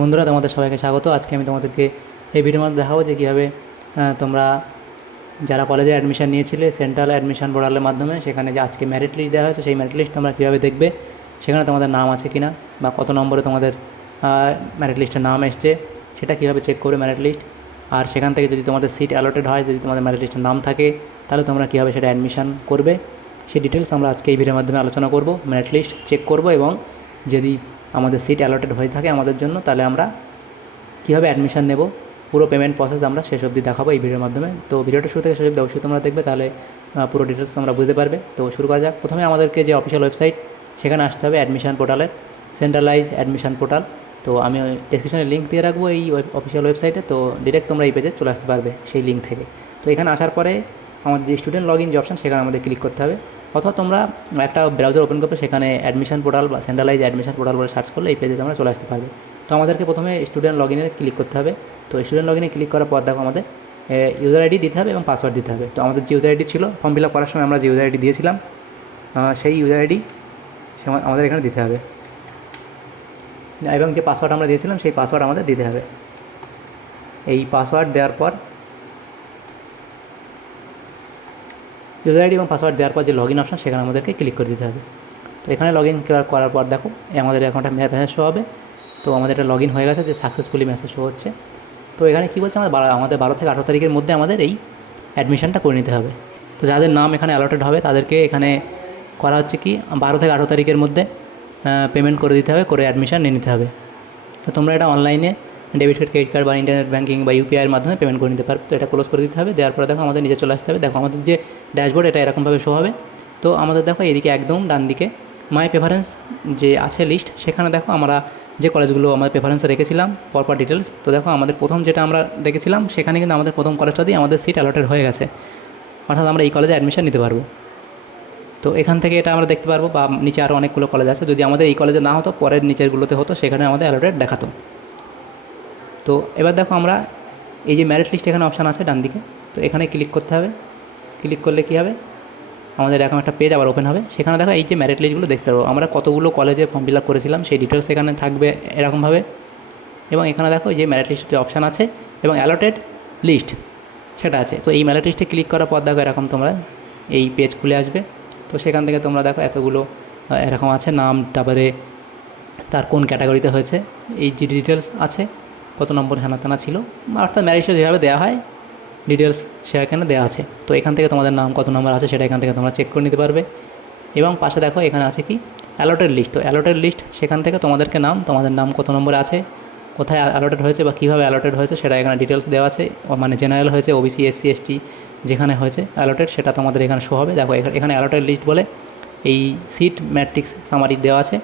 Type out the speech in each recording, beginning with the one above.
বন্ধুরা, তোমাদের সবাইকে স্বাগত। আজকে আমি তোমাদেরকে এই ভিডিওর মধ্যে দেখাবো যে কীভাবে তোমরা যারা কলেজে অ্যাডমিশন নিয়েছিলে সেন্ট্রাল অ্যাডমিশন পোর্টালের মাধ্যমে সেখানে যে আজকে মেরিট লিস্ট দেওয়া হয়েছে সেই মেরিট লিস্ট তোমরা কীভাবে দেখবে, সেখানে তোমাদের নাম আছে কিনা বা কত নম্বরে তোমাদের মেরিট লিস্টের নাম এসছে সেটা কীভাবে চেক করবে মেরিট লিস্ট। আর সেখান থেকে যদি তোমাদের সিট অ্যালটেড হয়, যদি তোমাদের মেরিট লিস্টের নাম থাকে, তাহলে তোমরা কীভাবে সেটা অ্যাডমিশন করবে সেই ডিটেলস আমরা আজকে এই ভিডিওর মাধ্যমে আলোচনা করব। মেরিট লিস্ট চেক করব এবং যদি আমাদের সিট অ্যালটেড হয়ে থাকে আমাদের জন্য, তাহলে আমরা কীভাবে অ্যাডমিশন নেব পুরো পেমেন্ট প্রসেস আমরা শেষ অবধি দেখাবো এই ভিডিওর মাধ্যমে। তো ভিডিওটা শুরু থেকে শেষ অবধি অবশ্যই তোমরা দেখবে, তাহলে পুরো ডিটেলস তোমরা বুঝতে পারবে। তো শুরু করা যাক। প্রথমে আমাদেরকে যে অফিসিয়াল ওয়েবসাইট সেখানে আসতে হবে, অ্যাডমিশন পোর্টালের সেন্ট্রালাইজ অ্যাডমিশন পোর্টাল। তো আমি ডেসক্রিপশনে লিঙ্ক দিয়ে রাখবো এই অফিসিয়াল ওয়েবসাইটে, তো ডিরেক্ট তোমরা এই পেজে চলে আসতে পারবে সেই লিঙ্ক থেকে। তো এখানে আসার পরে আমাদের যে স্টুডেন্ট লগ ইন যে অপশন সেখানে আমাদের ক্লিক করতে হবে, অথবা তোমরা একটা ব্রাউজার ওপেন করবে, সেখানে অ্যাডমিশন পোর্টাল বা সেন্ট্রালাইজ অ্যাডমিশন পোর্টাল বলে সার্চ করলে এই পেজে তোমরা চলে আসতে পারবে। তো আমাদেরকে প্রথমে স্টুডেন্ট লগ ইনে ক্লিক করতে হবে। তো স্টুডেন্ট লগ ইনে ক্লিক করার পর দেখো আমাদের ইউজার আইডি দিতে হবে এবং পাসওয়ার্ড দিতে হবে। তো আমাদের যে ইউজার আইডি ছিল ফর্ম ফিল আপ করার সময় আমরা যে ইউজার আইডি দিয়েছিলাম সেই ইউজার আইডি আমাদের এখানে দিতে হবে, এবং যে পাসওয়ার্ড আমরা দিয়েছিলাম সেই পাসওয়ার্ড আমাদের দিতে হবে। এই পাসওয়ার্ড দেওয়ার পর ইউজার আইডি এবং পাসওয়ার্ড দেওয়ার পর যে লগ ইন অপশন সেখানে আমাদেরকে ক্লিক করে দিতে হবে। তো এখানে লগ ইন করার পর দেখো আমাদের এখন একটা মেসেজ শো হবে। তো আমাদের এটা লগ ইন হয়ে গেছে, যে সাকসেসফুলি মেসেজ শো হচ্ছে। তো এখানে কী বলছে, আমাদের 12 থেকে 18 তারিখের মধ্যে আমাদের এই অ্যাডমিশনটা করে নিতে হবে। তো যাদের নাম এখানে অ্যালটেড হবে তাদেরকে এখানে করা হচ্ছে কি 12 থেকে 18 তারিখের মধ্যে পেমেন্ট করে দিতে হবে, করে অ্যাডমিশন নিয়ে নিতে হবে। তো তোমরা এটা অনলাইনে ডেবিট কার্ড, ক্রেডিট কার্ড বা ইন্টারনেট ব্যাঙ্কিং বা ইউপিআইয়ের মাধ্যমে পেমেন্ট করে নিতে পারবে। তো এটা ক্লোজ করে দিতে হবে। দেওয়ার পরে দেখো আমাদের নিচে চলে আসতে হবে। দেখো আমাদের যে ড্যাশবোর্ড এটা এরকমভাবে শো হবে। তো আমাদের দেখো এদিকে একদম ডান দিকে মাই প্রেফারেন্স যে আছে লিস্ট, সেখানে দেখো আমরা যে কলেজগুলো আমাদের প্রেফারেন্সে রেখেছিলাম পরপর ডিটেলস। তো দেখো আমাদের প্রথম যেটা আমরা রেখেছিলাম সেখানে কিন্তু আমাদের প্রথম কলেজটা দিয়ে আমাদের সিট অ্যালটেড হয়ে গেছে, অর্থাৎ আমরা এই কলেজে অ্যাডমিশন নিতে পারবো। তো এখান থেকে এটা আমরা দেখতে পারবো, বা নিচে আরও অনেকগুলো কলেজ আছে, যদি আমাদের এই কলেজে না হতো পরের নিচেরগুলোতে হতো, সেখানে আমাদের অ্যালটেড দেখাতো। তো এবার দেখো আমরা এই যে মেরিট লিস্ট এখানে অপশান আছে ডান দিকে, তো এখানে ক্লিক করতে হবে। ক্লিক করলে কী হবে, আমাদের এরকম একটা পেজ আবার ওপেন হবে। সেখানে দেখো এই যে মেরিট লিস্টগুলো দেখতে পারবো, আমরা কতগুলো কলেজে ফর্ম ফিল আপ করেছিলাম সেই ডিটেলস এখানে থাকবে এরকমভাবে। এবং এখানে দেখো যে মেরিট লিস্টের অপশান আছে এবং অ্যালটেড লিস্ট সেটা আছে। তো এই মেরিট লিস্টে ক্লিক করার পর দেখো এরকম তোমরা এই পেজ খুলে আসবে। তো সেখান থেকে তোমরা দেখো এতগুলো এরকম আছে নাম, তারপরে তার কোন ক্যাটাগরিতে হয়েছে, এই যে ডিটেলস আছে, কত নম্বর হেনাতেনা ছিল, অর্থাৎ মেরিট লিস্টে যেভাবে দেওয়া হয় ডিটেলস সেখানে দেওয়া আছে। তো এখান থেকে তোমাদের নাম কত নম্বর আছে সেটা এখান থেকে তোমরা চেক করে নিতে পারবে। এবং পাশে দেখো এখানে আছে কি অ্যালটেড লিস্ট। তো অ্যালটেড লিস্ট সেখান থেকে তোমাদেরকে নাম, তোমাদের নাম কত নম্বরে আছে, কোথায় অ্যালটেড হয়েছে বা কীভাবে অ্যালটেড হয়েছে সেটা এখানে ডিটেলস দেওয়া আছে। মানে জেনারেল হয়েছে, ওবিসি, এসসি, এসটি যেখানে হয়েছে অ্যালটেড সেটা তোমাদের এখানে শো হবে। দেখো এখানে অ্যালটেড লিস্ট বলে এই সিট ম্যাট্রিক্স সামারি দেওয়া আছে।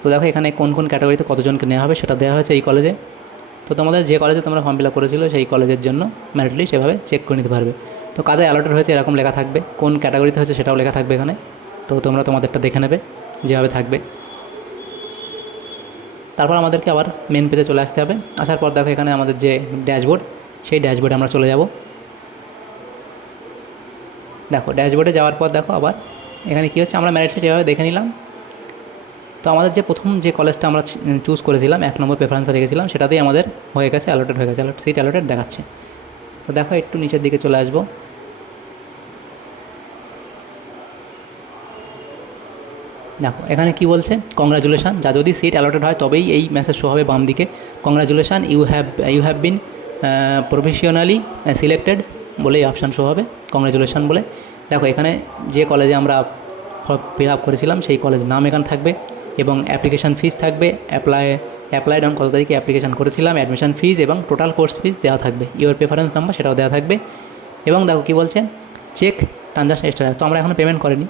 তো দেখো এখানে কোন কোন ক্যাটাগরিতে কতজনকে নেওয়া হবে সেটা দেওয়া হয়েছে এই কলেজে। তো তোমাদের যে কলেজে তোমরা ফর্ম ফিল আপ করেছিলো সেই কলেজের জন্য মেরিট লিস্ট এভাবে চেক করে নিতে পারবে। তো কাদের অ্যালটেড হয়েছে এরকম লেখা থাকবে, কোন ক্যাটাগরিতে হয়েছে সেটাও লেখা থাকবে এখানে। তো তোমরা তোমাদেরটা দেখে নেবে যেভাবে থাকবে। তারপর আমাদেরকে আবার মেন পেজে চলে আসতে হবে। আসার পর দেখো এখানে আমাদের যে ড্যাশবোর্ড সেই ড্যাশবোর্ডে আমরা চলে যাব। দেখো ড্যাশবোর্ডে যাওয়ার পর দেখো আবার এখানে কী হচ্ছে, আমরা মেরিট লিস্ট এভাবে দেখে নিলাম। তো আমাদের যে প্রথম যে কলেজটা আমরা চুজ করেছিলাম 1 নম্বর প্রেফারেন্সে রেখেছিলাম সেটাতেই আমাদের হয়ে গেছে, অ্যালটেড হয়ে গেছে, সিট অ্যালটেড দেখাচ্ছে। তো দেখো একটু নিচের দিকে চলে আসবো। দেখো এখানে কি বলছে, কংগ্রাচুলেশান, যা যদি সিট অ্যালটেড হয় তবেই এই মেসেজ শো হবে বাম দিকে। Congratulation, you have been professionally selected বলে এই অপশান শো হবে, কংগ্রাচুলেশান বলে। দেখো এখানে যে কলেজে আমরা ফিল আপ করেছিলাম সেই কলেজ নাম এখানে থাকবে এবং অ্যাপ্লিকেশান ফিস থাকবে, অ্যাপ্লাইড অন কত তারিখে অ্যাপ্লিকেশান করেছিলাম, অ্যাডমিশন ফিস এবং টোটাল কোর্স ফিস দেওয়া থাকবে, ইওর প্রেফারেন্স নাম্বার সেটাও দেওয়া থাকবে। এবং দেখো কী বলছে, চেক ট্রানজাকশন স্ট্যাটাস। তো আমরা এখনও পেমেন্ট করিনি,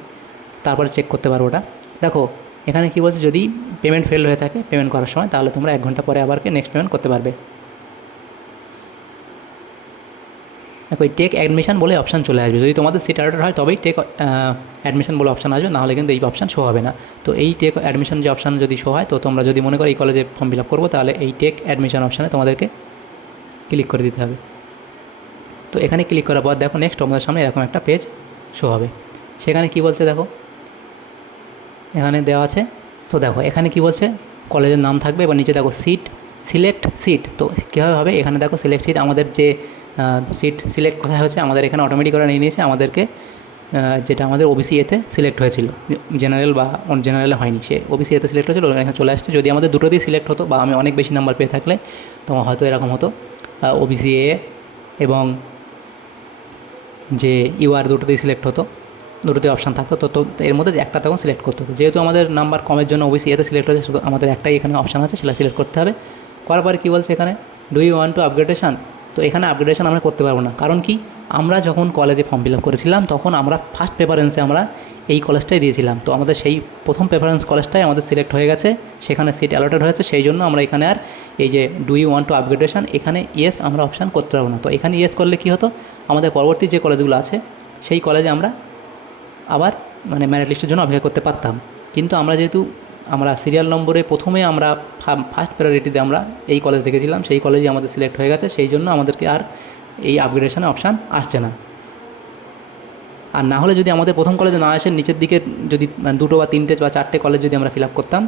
তারপরে চেক করতে পারবো ওটা। দেখো এখানে কী বলছে, যদি পেমেন্ট ফেল হয়ে থাকে পেমেন্ট করার সময়, তাহলে তোমরা 1 ঘন্টা পরে আবার নেক্সট পেমেন্ট করতে পারবে। দেখো এই টেক অ্যাডমিশন বলে অপশান চলে আসবে, যদি তোমাদের সিট অ্যালটেড হয় তবেই টেক অ্যাডমিশন বলে অপশান আসবে, নাহলে কিন্তু এই অপশান শো হবে না। তো এই টেক অ্যাডমিশন যে অপশান যদি শো হয়, তো তোমরা যদি মনে করো এই কলেজে ফর্ম ফিল আপ করবো, তাহলে এই টেক অ্যাডমিশন অপশানে তোমাদেরকে ক্লিক করে দিতে হবে। তো এখানে ক্লিক করার পর দেখো নেক্সট তোমাদের সামনে এরকম একটা পেজ শো হবে। সেখানে কি বলছে দেখো এখানে দেওয়া আছে। তো দেখো এখানে কি বলছে, কলেজের নাম থাকবে, এবার নিচে দেখো সিলেক্ট সিট। তো কীভাবে হবে, এখানে দেখো সিলেক্ট সিট, আমাদের যে সিট সিলেক্ট কোথায় হচ্ছে আমাদের এখানে অটোমেটিক করে নিয়ে নিয়েছে আমাদেরকে, যেটা আমাদের ওবিসি এতে সিলেক্ট হয়েছিল, জেনারেল বা জেনারেলে হয়নি, সে ওবিসি এতে সিলেক্ট হয়েছিল, এখানে চলে আসছে। যদি আমাদের দুটোতেই সিলেক্ট হতো বা আমি অনেক বেশি নাম্বার পেয়ে থাকলে তোমার হয়তো এরকম হতো, ওবিসি এ এবং যে ইউআর দুটোতেই সিলেক্ট হতো, দুটোতেই অপশান থাকতো, তো এর মধ্যে একটা তখন সিলেক্ট করতে হতো। যেহেতু আমাদের নাম্বার কমের জন্য ওবিসি এতে সিলেক্ট হয়েছে, শুধু আমাদের একটাই এখানে অপশান আছে, সেটা সিলেক্ট করতে হবে। করার পরে কী বলছে এখানে, do you want to upgradation. তো এখানে আপগ্রেডেশন আমরা করতে পারবো না, কারণ কি, আমরা যখন কলেজে ফর্ম ফিল আপ করেছিলাম তখন আমরা ফার্স্ট প্রেফারেন্সে আমরা এই কলেজটাই দিয়েছিলাম। তো আমাদের সেই প্রথম প্রেফারেন্স কলেজটাই আমাদের সিলেক্ট হয়ে গেছে, সেখানে সিট অ্যালটেড হয়েছে, সেই জন্য আমরা এখানে আর এই যে do you want to upgradation, এখানে ইয়েস আমরা অপশান করতে পারবো না। তো এখানে ইয়েস করলে কী হতো, আমাদের পরবর্তী যে কলেজগুলো আছে সেই কলেজে আমরা আবার মানে মেরিট লিস্টের জন্য অপেক্ষা করতে পারতাম। কিন্তু আমরা যেহেতু আমরা সিরিয়াল নম্বরে প্রথমে আমরা ফার্স্ট প্রায়োরিটিতে আমরা এই কলেজ দেখেছিলাম, সেই কলেজই আমাদের সিলেক্ট হয়ে গেছে, সেই জন্য আমাদেরকে আর এই আপগ্রেডেশনের অপশান আসছে না। আর না হলে যদি আমাদের প্রথম কলেজে না আসে, নিচের দিকে যদি দুটো বা তিনটে বা চারটে কলেজ যদি আমরা ফিল আপ করতাম,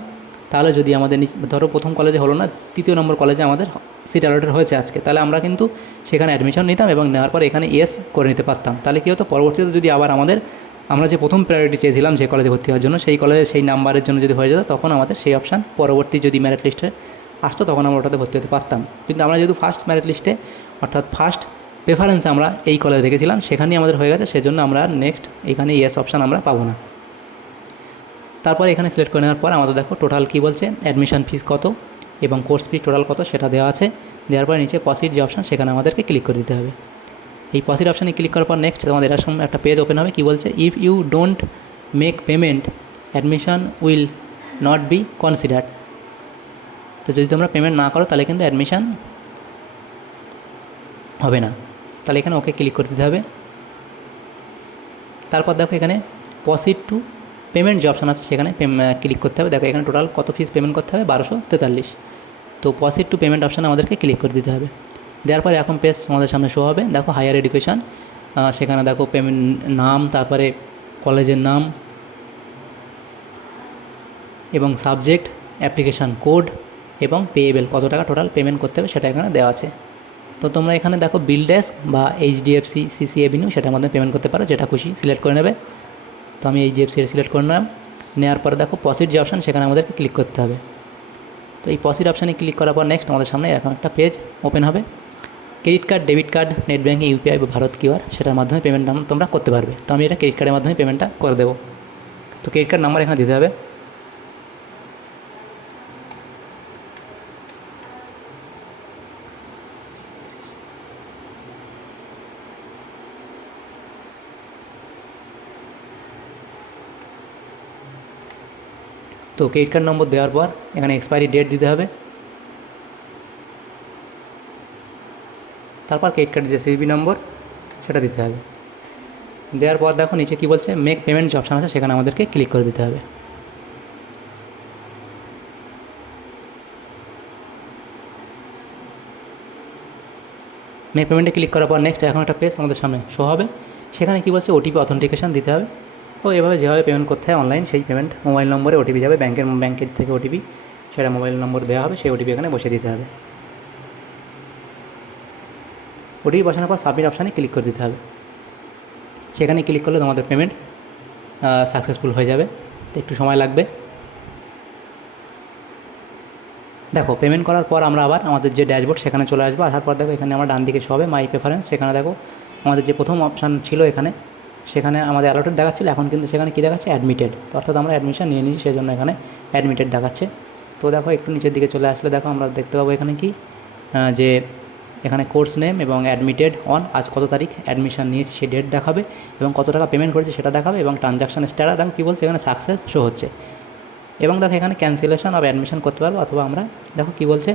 তাহলে যদি আমাদের ধরো প্রথম কলেজে হলো না, তৃতীয় নম্বর কলেজে আমাদের সিট অ্যালটেড হয়েছে আজকে, তাহলে আমরা কিন্তু সেখানে অ্যাডমিশন নিতাম এবং নেওয়ার পর এখানে ইয়েস করে নিতে পারতাম। তাহলে কী হতো, পরবর্তীতে যদি আবার আমরা যে প্রথম প্রায়োরিটি চেয়েছিলাম যে কলেজে ভর্তি হওয়ার জন্য, সেই কলেজে সেই নাম্বারের জন্য যদি হয়ে যেত, তখন আমাদের সেই অপশান পরবর্তী যদি মেরিট লিস্টে আসতো তখন আমরা ওটাতে ভর্তি হতে পারতাম। কিন্তু আমরা যেহেতু ফার্স্ট মেরিট লিস্টে অর্থাৎ ফার্স্ট প্রেফারেন্সে আমরা এই কলেজ রেখেছিলাম, সেখানেই আমাদের হয়ে গেছে, সেজন্য আমরা নেক্সট এখানে ইয়েস অপশান আমরা পাবো না। তারপর এখানে সিলেক্ট করে নেওয়ার পর আমাদের দেখো টোটাল কী বলছে, অ্যাডমিশন ফিস কত এবং কোর্স ফি টোটাল কত সেটা দেওয়া আছে। দেওয়ার পরে নিচে প্রসিড যে অপশান, সেখানে আমাদেরকে ক্লিক করে দিতে হবে। এই প্রসিড অপশানে ক্লিক করার পর নেক্সট তোমাদের এরকম একটা পেজ ওপেন হবে, কী বলছে, if you don't make payment admission will not be considered. তো যদি তোমরা পেমেন্ট না করো তাহলে কিন্তু অ্যাডমিশন হবে না। তাহলে এখানে ওকে ক্লিক করে দিতে হবে। তারপর দেখো এখানে প্রসিড টু পেমেন্ট যে অপশান আছে সেখানে ক্লিক করতে হবে। দেখো এখানে টোটাল কত ফিস পেমেন্ট করতে হবে, 1243। তো প্রসিড টু পেমেন্ট অপশানে আমাদেরকে ক্লিক করে দিতে হবে। দেওয়ার পরে এখন পেজ আমাদের সামনে শো হবে। দেখো হায়ার এডুকেশান, সেখানে দেখো পেমেন্ট নাম, তারপরে কলেজের নাম এবং সাবজেক্ট, অ্যাপ্লিকেশান কোড এবং পেয়েবেল, কত টাকা টোটাল পেমেন্ট করতে হবে সেটা এখানে দেওয়া আছে। তো তোমরা এখানে দেখো বিল ডেস্ক বা এইচডিএফসি সিসি এভিনিউ, সেটার মধ্যে পেমেন্ট করতে পারো, যেটা খুশি সিলেক্ট করে নেবে। তো আমি এইচডিএফসি সিলেক্ট করে নিলাম। নেওয়ার পরে দেখো প্রসিড যে অপশান, সেখানে আমাদেরকে ক্লিক করতে হবে। তো এই প্রসিড অপশানে ক্লিক করার পর নেক্সট আমাদের সামনে এরকম একটা পেজ ওপেন হবে। Credit card, debit card, net banking, UPI বা ভারত কিউআর, সেটার মাধ্যমে পেমেন্ট তোমরা করতে পারবে। তো আমি এটা ক্রেডিট কার্ডের মাধ্যমে পেমেন্টটা করে দেবো। তো ক্রেডিট কার্ড নাম্বার এখানে দিতে হবে। তো ক্রেডিট কার্ড নম্বর দেওয়ার পর এখানে এক্সপায়ারি ডেট দিতে হবে। তারপর ক্রেডিট কার্ডের যে সিভিভি নম্বর সেটা দিতে হবে। দেওয়ার পর দেখো নিচে কী বলছে, মেক পেমেন্ট যে অপশান আছে সেখানে আমাদেরকে ক্লিক করে দিতে হবে। মেক পেমেন্টে ক্লিক করার পর নেক্সট এখন একটা পেজ আমাদের সামনে শো হবে। সেখানে কী বলছে, ওটিপি অথেন্টিকেশান দিতে হবে। তো এভাবে যেভাবে পেমেন্ট করতে হয় অনলাইন, সেই পেমেন্ট মোবাইল নম্বরে ওটিপি যাবে, ব্যাংকের থেকে ওটিপি, সেটা মোবাইল নম্বর দেওয়া হবে, সেই ওটিপি এখানে বসিয়ে দিতে হবে। ওটিপি বসানোর পর সাবমিট অপশানে ক্লিক করে দিতে হবে। সেখানে ক্লিক করলে তোমাদের পেমেন্ট সাকসেসফুল হয়ে যাবে। তো একটু সময় লাগবে। দেখো পেমেন্ট করার পর আমরা আবার আমাদের যে ড্যাশবোর্ড সেখানে চলে আসবো। আসার পর দেখো এখানে আমার ডান দিকে শো হবে মাই প্রেফারেন্স। সেখানে দেখো আমাদের যে প্রথম অপশান ছিল এখানে, সেখানে আমাদের অ্যালোটেড দেখাচ্ছিল, এখন কিন্তু সেখানে কী দেখাচ্ছে, অ্যাডমিটেড। অর্থাৎ আমরা অ্যাডমিশন নিয়ে নিয়েছি, সেই জন্য এখানে অ্যাডমিটেড দেখাচ্ছে। তো দেখো একটু নিচের দিকে চলে আসলে দেখো আমরা দেখতে পাবো এখানে কি, যে এখানে কোর্স নেম এবং অ্যাডমিটেড অন, আজ কত তারিখ অ্যাডমিশন নিয়েছি সেই ডেট দেখাবে এবং কত টাকা পেমেন্ট করেছে সেটা দেখাবে এবং ট্রানজাকশান স্ট্যাটাস দেখো কী বলছে, এখানে সাকসেস শো হচ্ছে। এবং দেখো এখানে ক্যান্সেলেশন অফ অ্যাডমিশন করতে পারবো, অথবা আমরা দেখো কী বলছে,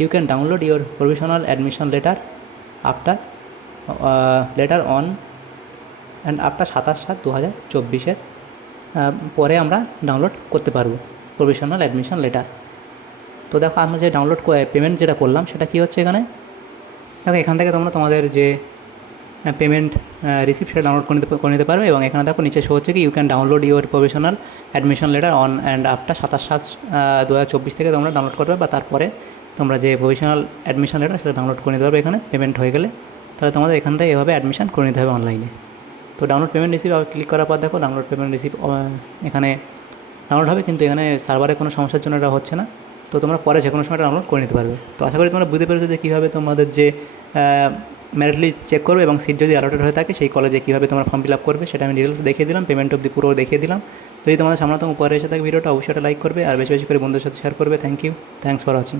you can download your provisional admission letter after letter on and after 27/7/2024 পরে আমরা ডাউনলোড করতে পারবো প্রভিশনাল অ্যাডমিশন লেটার। তো দেখো আমরা যে ডাউনলোড পেমেন্ট যেটা করলাম সেটা কী হচ্ছে, এখানে দেখো এখান থেকে তোমরা তোমাদের যে পেমেন্ট রিসিপ্ট সেটা ডাউনলোড করে নিতে পারবে। এবং এখানে দেখো নিচে শো হচ্ছে কি, you can download your provisional admission letter on and after 27/7/2024 থেকে তোমরা ডাউনলোড করবে বা তারপরে তোমরা যে প্রফেশনাল অ্যাডমিশন লেটার সেটা ডাউনলোড করে নিতে পারবে এখানে পেমেন্ট হয়ে গেলে। তাহলে তোমাদের এখান থেকে এভাবে অ্যাডমিশন করে নিতে হবে অনলাইনে। তো ডাউনলোড পেমেন্ট রিসিভ ক্লিক করার পর দেখো ডাউনলোড পেমেন্ট রিসিভ এখানে ডাউনলোড হবে, কিন্তু এখানে সার্ভারে কোনো সমস্যার জন্য এটা হচ্ছে না। তো তোমরা পরে যে কোনো সময় ডাউনলোড করে নিতে পারবে। তো আশা করি তোমরা বুঝতে পেরেছো যে কীভাবে তোমাদের যে মেরিট লিস্ট চেক করবে এবং সিট যদি অ্যালটেড হয়ে থাকে সেই কলেজে কীভাবে তোমরা ফর্ম ফিল আপ করবে সেটা আমি ডিটেলস দেখিয়ে দিলাম, পেমেন্ট অবধি পুরো দেখিয়ে দিলাম। যদি তোমাদের সামনে উপরে এসে থাকে ভিডিওটা অবশ্যই লাইক করবে আর বেশি বেশি করে বন্ধুদের সাথে শেয়ার করবে। Thank you, thanks for watching.